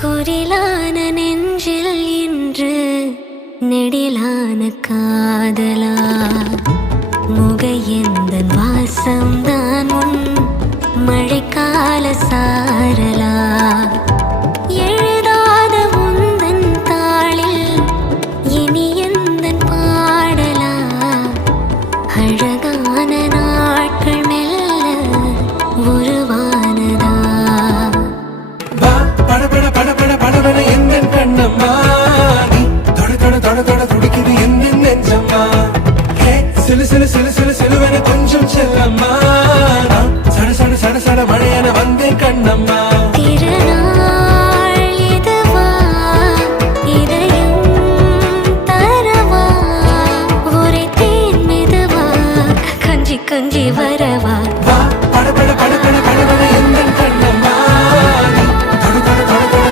குரிலான நெஞ்சில் இன்று நெடிலான காதலா முகையெந்த வாசம்தான் உன் மழைக்கால சாரலா